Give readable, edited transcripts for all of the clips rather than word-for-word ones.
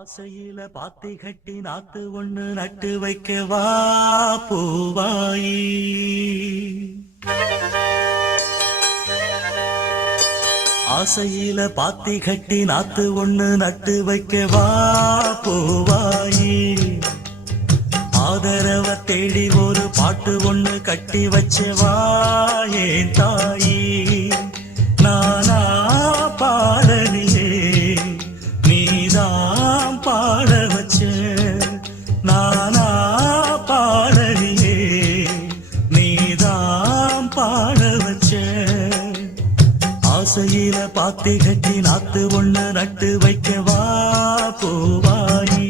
ஆசையில பாத்தி கட்டி நாத்து ஒண்ணு நட்டு வைக்க வா பூவாயி. ஆசையில பாத்தி கட்டி நாத்து ஒண்ணு நட்டு வைக்க வா பூவாயி. ஆதரவ தேடி ஒரு பாட்டு ஒண்ணு கட்டி வச்சவா ஏன் தாயி. நானா பாடலியே நீதான் பாட வச்ச. நானா பாடலியே நீதான் பாட வச்ச. ஆசையில பாத்தி கட்டி நாத்து ஒண்ணு நட்டு வைக்கவா பூவாயி.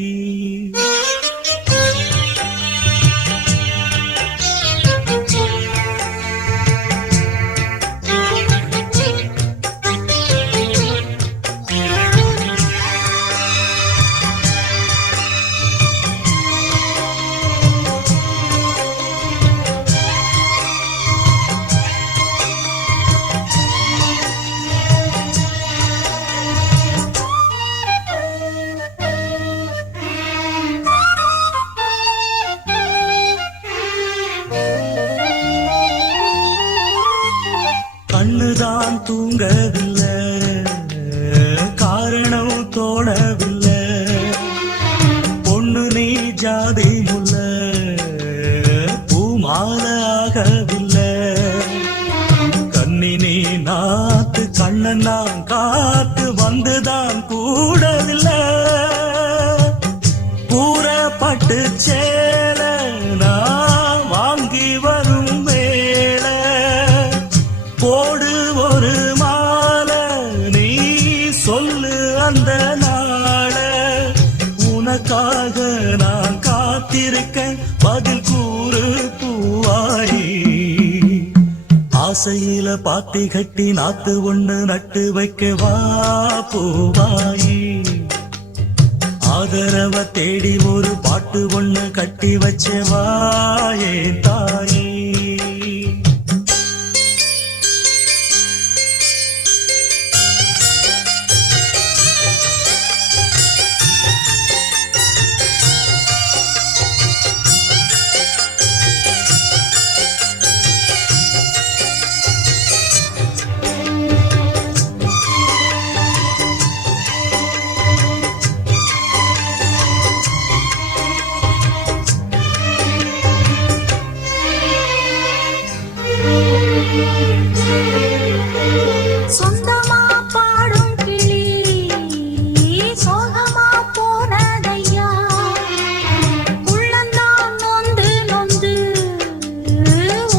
கண்ணுதான் தூங்கவில்லை, காரணம் தோணவில்லை. பொண்ணு நீ ஜாதி முல்ல, பூமாலாகவில்லை. கண்ணினி நாத்து கண்ணன் நான் காத்து வந்துதான் கூடவில்லை. பூரப்பட்டு சேல நான் வாங்கி வரும் வேளை. போடு ஒரு மாலை நீ சொல்லு அந்த நாள. உனக்காக நான் காத்திருக்க பதில் கூறு பூவாயி. ஆசையில பாத்தி கட்டி நாத்து ஒண்ணு நட்டு வைக்கவா பூவாயி. ஆதரவ தேடி ஒரு பாட்டு ஒண்ணு கட்டி வச்சவா ஏன் தாயி. சொந்தமா பாடும் கிளி சோகமா போனதையா. உள்ளந்தான் நொந்து நொந்து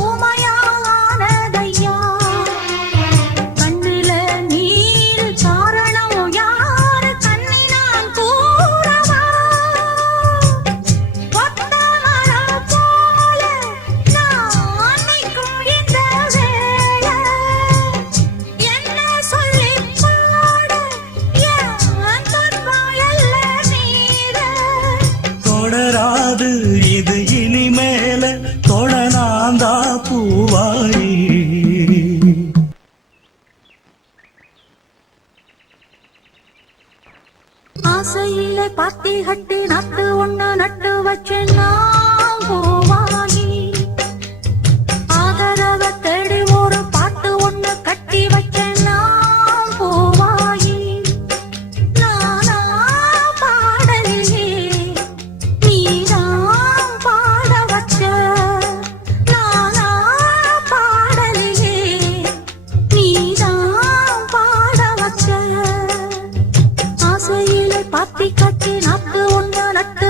ஊமையானதையா. கண்ணில நீர் சாரணம் யாரு கண்ணி நான் கூறவா. ஒத்த மரம் போல நான் நிற்கும் இந்த வேளை. என்ன சொல்லி பாட என் துன்பம் எல்லாம் மீற. தொடராது இது இனிமேல தொடனாந்தா பூவாயி. ஆசையில பாத்தி கட்டி நட்டு ஒண்ணு நட்டு வச்சேன் நான் பூவாயி. ஆதரவ தேடி ஒரு பாட்டு ஒண்ணு கட்டி வச்சேன் நான் பூவாயி. நானா பாடலியே நீதான் பாட வச்ச. நானா பாடலியே நீதான் பாட வச்ச. ஆசையிலே பாத்தி கட்டி நாத்து ஒண்ணு நட்டு